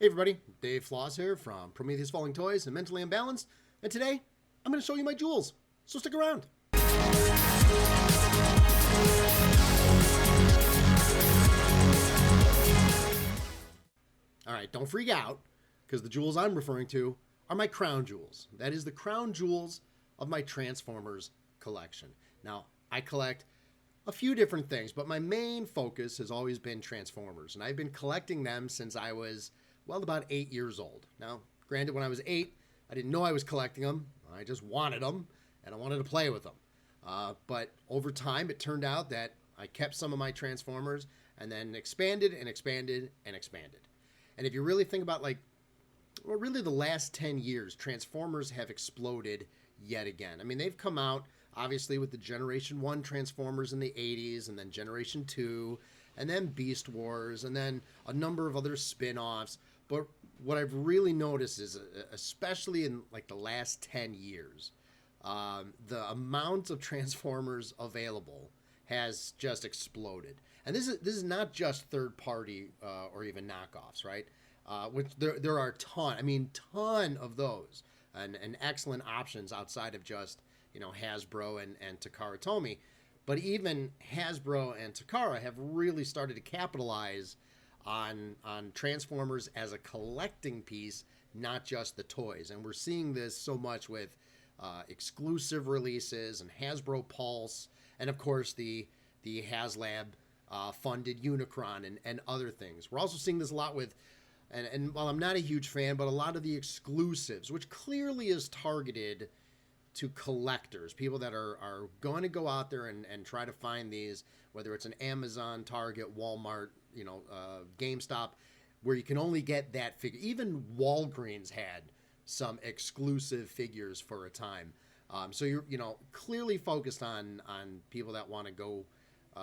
Hey everybody, Dave Floss here from Prometheus Falling Toys and Mentally Imbalanced, and today I'm going to show you my jewels, so stick around. Alright, don't freak out, because the jewels I'm referring to are my crown jewels. That is the crown jewels of my Transformers collection. Now, I collect a few different things, but my main focus has always been Transformers, and I've been collecting them since I was, well, about 8 years old. Now, granted, when I was 8, I didn't know I was collecting them. I just wanted them, and I wanted to play with them. But over time, it turned out that I kept some of my Transformers and then expanded and expanded and expanded. And if you really think about, really the last 10 years, Transformers have exploded yet again. I mean, they've come out, obviously, with the Generation 1 Transformers in the 80s, and then Generation 2, and then Beast Wars, and then a number of other spin-offs. But what I've really noticed is, especially in the last 10 years, the amount of Transformers available has just exploded. And this is not just third-party or even knockoffs, right? Which there are a ton of those, and excellent options outside of just Hasbro and Takara Tomy. But even Hasbro and Takara have really started to capitalize on Transformers as a collecting piece, not just the toys. And we're seeing this so much with exclusive releases and Hasbro Pulse, and of course the HasLab funded Unicron and other things. We're also seeing this a lot with, and while I'm not a huge fan, but a lot of the exclusives, which clearly is targeted to collectors, people that are going to go out there and try to find these, whether it's an Amazon, Target, Walmart, GameStop, where you can only get that figure. Even Walgreens had some exclusive figures for a time. So you're clearly focused on people that want to go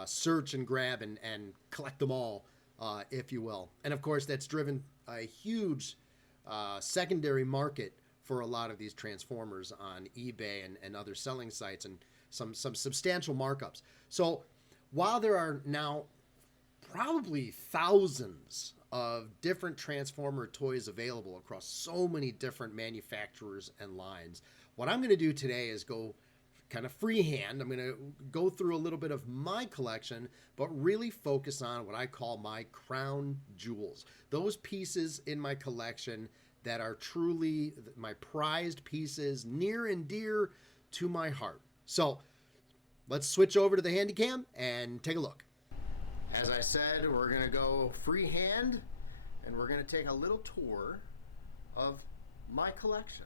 search and grab and collect them all, if you will. And of course, that's driven a huge secondary market for a lot of these Transformers on eBay and other selling sites, and some substantial markups. So while there are now probably thousands of different Transformer toys available across so many different manufacturers and lines, what I'm going to do today is go kind of freehand. I'm going to go through a little bit of my collection, but really focus on what I call my crown jewels. Those pieces in my collection that are truly my prized pieces, near and dear to my heart. So let's switch over to the handy cam and take a look. As I said, we're going to go freehand, and we're going to take a little tour of my collection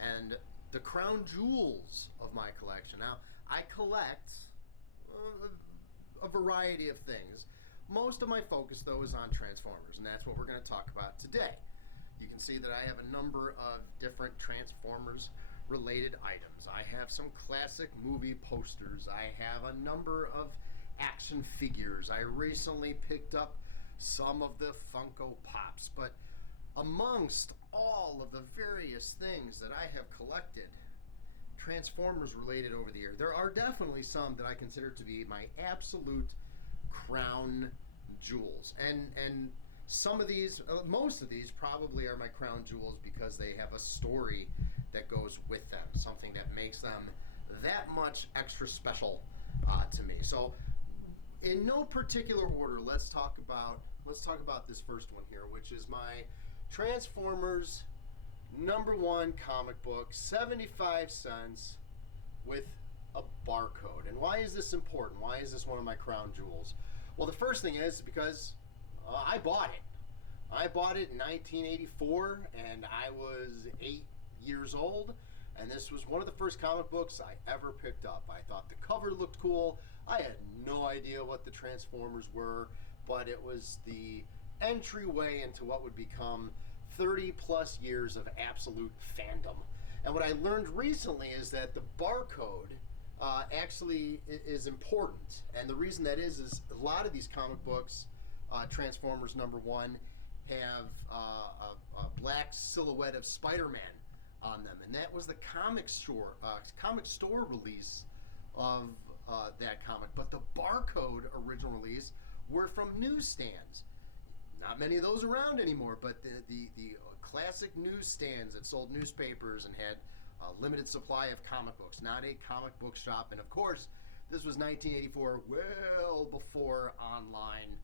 and the crown jewels of my collection. Now, I collect a variety of things. Most of my focus, though, is on Transformers, and that's what we're going to talk about today. You can see that I have a number of different Transformers related items. I have some classic movie posters. I have a number of action figures. I recently picked up some of the Funko Pops, but amongst all of the various things that I have collected, Transformers related over the year, there are definitely some that I consider to be my absolute crown jewels. And some of these, most of these probably are my crown jewels because they have a story that goes with them, something that makes them that much extra special to me. So in no particular order, let's talk about this first one here, which is my Transformers #1 comic book, 75 cents with a barcode. And why is this important? Why is this one of my crown jewels? Well, the first thing is because I bought it. I bought it in 1984, and I was 8 years old, and this was one of the first comic books I ever picked up. I thought the cover looked cool. I had no idea what the Transformers were, but it was the entryway into what would become 30 plus years of absolute fandom. And what I learned recently is that the barcode actually is important. And the reason that is a lot of these comic books, Transformers #1, have a black silhouette of Spider-Man on them, and that was the comic store release of that comic. But the barcode original release were from newsstands. not many of those around anymore, but the classic newsstands that sold newspapers and had a limited supply of comic books, not a comic book shop. And of course, this was 1984, well before online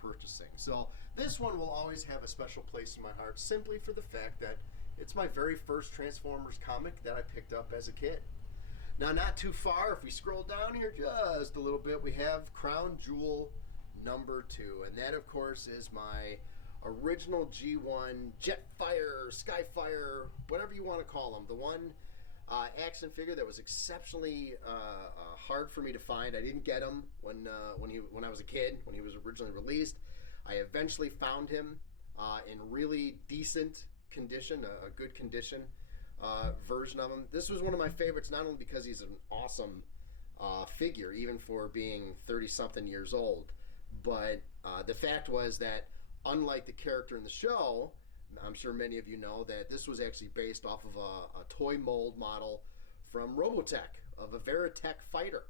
purchasing. So this one will always have a special place in my heart, simply for the fact that it's my very first Transformers comic that I picked up as a kid. Now, not too far, if we scroll down here just a little bit, we have Crown Jewel number 2. And that, of course, is my original G1 Jetfire, Skyfire, whatever you want to call them. The one action figure that was exceptionally hard for me to find. I didn't get him when I was a kid, when he was originally released. I eventually found him in really decent condition, a good condition version of him. This was one of my favorites, not only because he's an awesome figure, even for being 30-something years old, but the fact was that, unlike the character in the show, I'm sure many of you know that this was actually based off of a toy mold model from Robotech, of a Veritech fighter.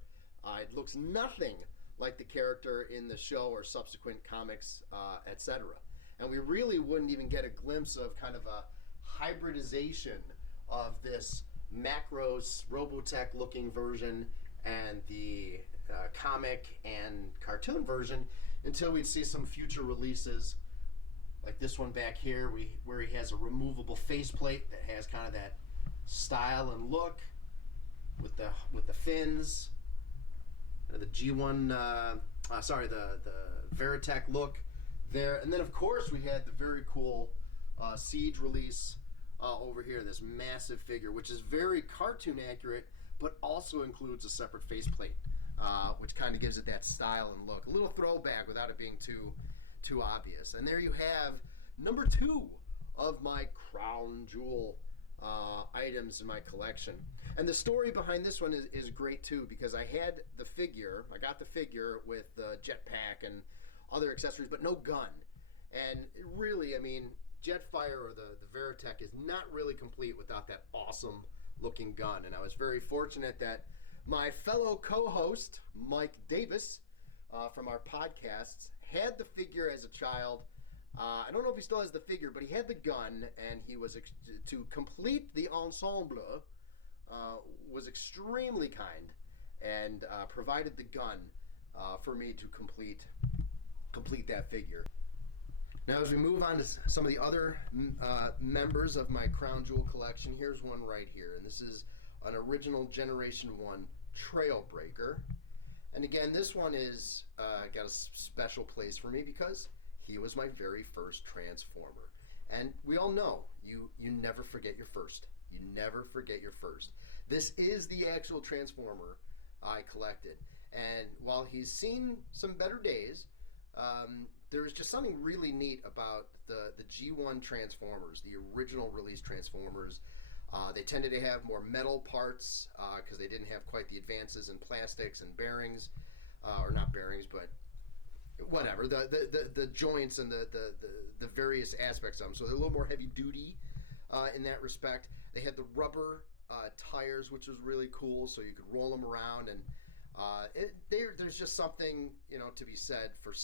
It looks nothing like the character in the show or subsequent comics, etc. And we really wouldn't even get a glimpse of kind of a hybridization of this Macros Robotech looking version and the comic and cartoon version until we'd see some future releases, like this one back here, where he has a removable faceplate that has kind of that style and look with the fins, the G1, the Veritech look there. And then of course we had the very cool Siege release over here, this massive figure, which is very cartoon accurate, but also includes a separate faceplate, which kind of gives it that style and look. A little throwback without it being too obvious. And there you have number 2 of my Crown Jewel items in my collection. And the story behind this one is great too, because I got the figure with the jetpack and other accessories, but no gun. And really, I mean, Jetfire, or the Veritech, is not really complete without that awesome looking gun. And I was very fortunate that my fellow co-host, Mike Davis, from our podcasts, had the figure as a child. I don't know if he still has the figure, but he had the gun, and he was to complete the ensemble, was extremely kind and provided the gun for me to complete that figure. Now, as we move on to some of the other members of my Crown Jewel collection, here's one right here, and this is an original Generation 1 Trailbreaker. And again, this one is got a special place for me because he was my very first Transformer. And we all know, you never forget your first. You never forget your first. This is the actual Transformer I collected. And while he's seen some better days, there is just something really neat about the G1 Transformers, the original release Transformers. They tended to have more metal parts because they didn't have quite the advances in plastics and bearings, or not bearings, but whatever, the joints and the various aspects of them. So they're a little more heavy duty in that respect. They had the rubber tires, which was really cool, so you could roll them around, and there's just something, to be said for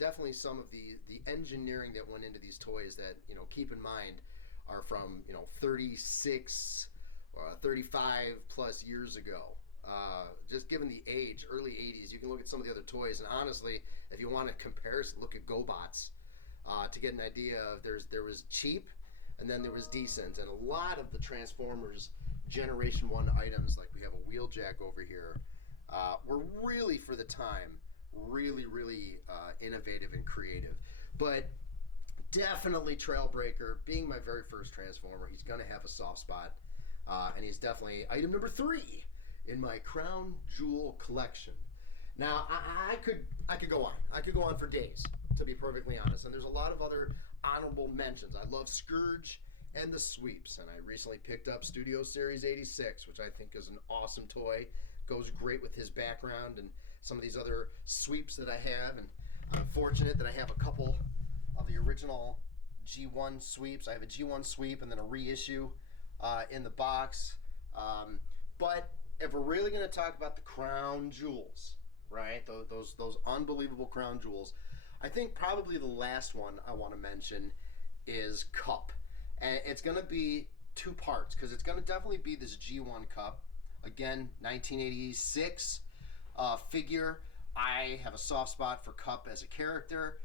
definitely some of the engineering that went into these toys that, keep in mind, are from 36 or 35 plus years ago. Just given the age, early 80s, you can look at some of the other toys, and honestly, if you want a comparison, look at GoBots to get an idea of there was cheap and then there was decent. And a lot of the Transformers Generation 1 items, like we have a Wheeljack over here, were really, for the time, really innovative and creative. But definitely Trailbreaker, being my very first Transformer, he's going to have a soft spot, and he's definitely item number 3 in my Crown Jewel collection. Now, I could go on. I could go on for days, to be perfectly honest. And there's a lot of other honorable mentions. I love Scourge and the Sweeps, and I recently picked up Studio Series 86, which I think is an awesome toy. Goes great with his background and some of these other sweeps that I have. And I'm fortunate that I have a couple of the original G1 sweeps. I have a G1 sweep and then a reissue in the box. But if we're really going to talk about the Crown Jewels, right, those unbelievable Crown Jewels, I think probably the last one I want to mention is Cup. And it's going to be two parts because it's going to definitely be this G1 Cup. Again, 1986 figure. I have a soft spot for Cup as a character.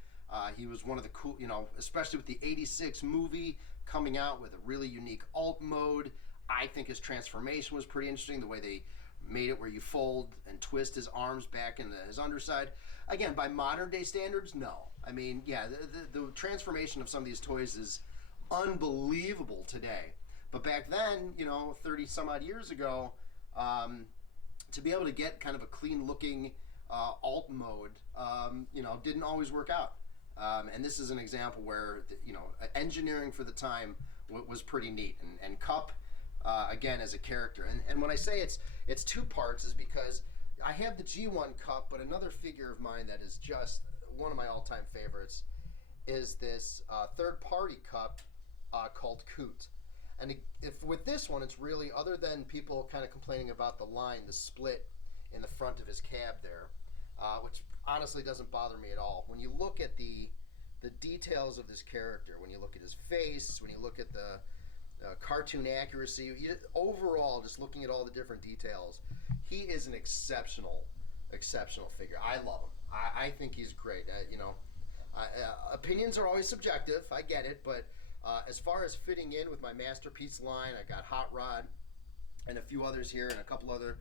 He was one of the cool, especially with the 86 movie coming out with a really unique alt mode. I think his transformation was pretty interesting, the way they made it where you fold and twist his arms back into his underside. Again, by modern day standards, no. I mean, yeah, the transformation of some of these toys is unbelievable today. But back then, 30 some odd years ago, to be able to get kind of a clean looking alt mode, didn't always work out. And this is an example where, engineering for the time was pretty neat. And Cup, again, as a character. And when I say it's two parts is because I have the G1 Cup, but another figure of mine that is just one of my all-time favorites is this third-party Cup called Coot. And if with this one, it's really, other than people kind of complaining about the split in the front of his cab there, which honestly doesn't bother me at all. When you look at the details of this character, when you look at his face, when you look at the cartoon accuracy, overall, just looking at all the different details, he is an exceptional figure. I love him. I think he's great. Opinions are always subjective. I get it, but as far as fitting in with my Masterpiece line, I got Hot Rod and a few others here and a couple other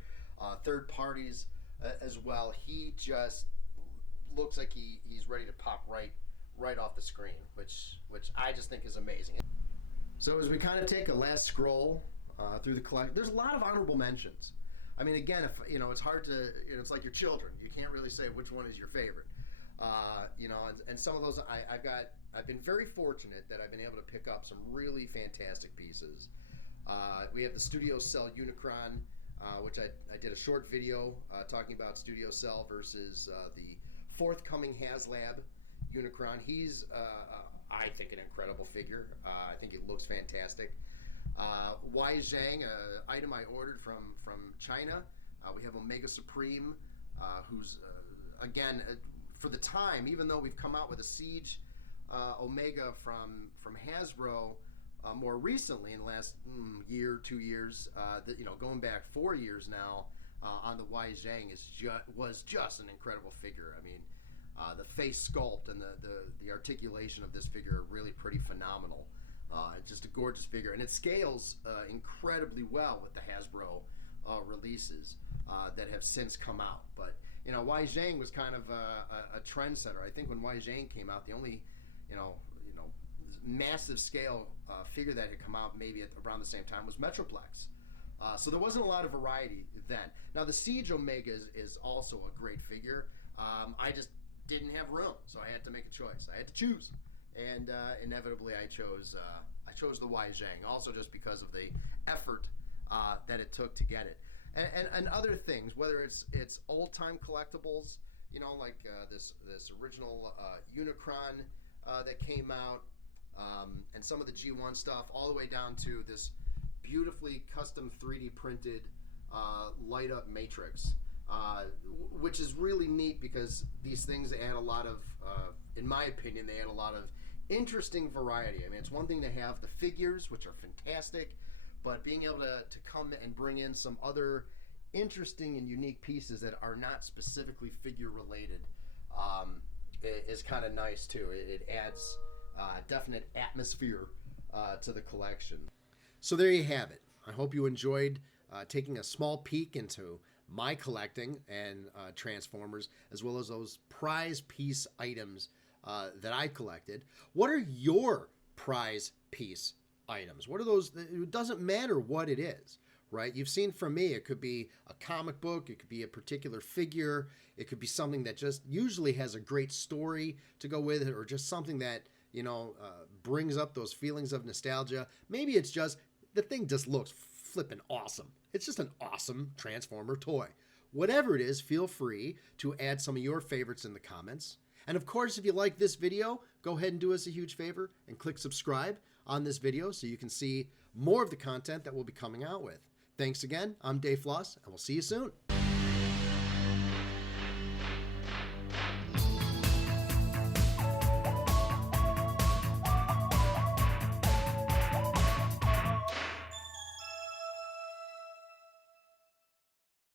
third parties as well. He just looks like he's ready to pop right off the screen, which I just think is amazing. So as we kind of take a last scroll through the collection, there's a lot of honorable mentions. I mean, again, if it's hard to, it's like your children. You can't really say which one is your favorite. And some of those I've been very fortunate that I've been able to pick up some really fantastic pieces. We have the Studio Cell Unicron, which I did a short video talking about Studio Cell versus the forthcoming HasLab Unicron. He's, I think, an incredible figure. I think it looks fantastic. Wai Zhang, an item I ordered from China. We have Omega Supreme, who's, again, for the time, even though we've come out with a Siege Omega from Hasbro more recently in the last year, 2 years, going back 4 years now, on the Wai Zhang was just an incredible figure. I mean, the face sculpt and the articulation of this figure are really pretty phenomenal. Just a gorgeous figure, and it scales incredibly well with the Hasbro releases that have since come out. But Wai Zhang was kind of a trendsetter. I think when Wai Zhang came out, the only massive scale figure that had come out maybe at around the same time was Metroplex. So there wasn't a lot of variety then. Now the Siege Omega is also a great figure. I just didn't have room, so I had to make a choice. I had to choose, and inevitably I chose the Wai Zhang. Also just because of the effort that it took to get it, and other things, whether it's old time collectibles, like this original Unicron that came out, and some of the G1 stuff, all the way down to this beautifully custom 3D printed light up matrix, which is really neat because these things add a lot of, in my opinion, they add a lot of interesting variety. I mean, it's one thing to have the figures, which are fantastic, but being able to come and bring in some other interesting and unique pieces that are not specifically figure related is kind of nice too. It adds definite atmosphere to the collection. So there you have it. I hope you enjoyed taking a small peek into my collecting and Transformers, as well as those prize piece items that I collected. What are your prize piece items? What are those? It doesn't matter what it is, right? You've seen from me, it could be a comic book, it could be a particular figure, it could be something that just usually has a great story to go with it, or just something that brings up those feelings of nostalgia. Maybe it's just the thing just looks flippin' awesome. It's just an awesome Transformer toy. Whatever it is, feel free to add some of your favorites in the comments. And of course, if you like this video, go ahead and do us a huge favor and click subscribe on this video so you can see more of the content that we'll be coming out with. Thanks again. I'm Dave Floss, and we'll see you soon.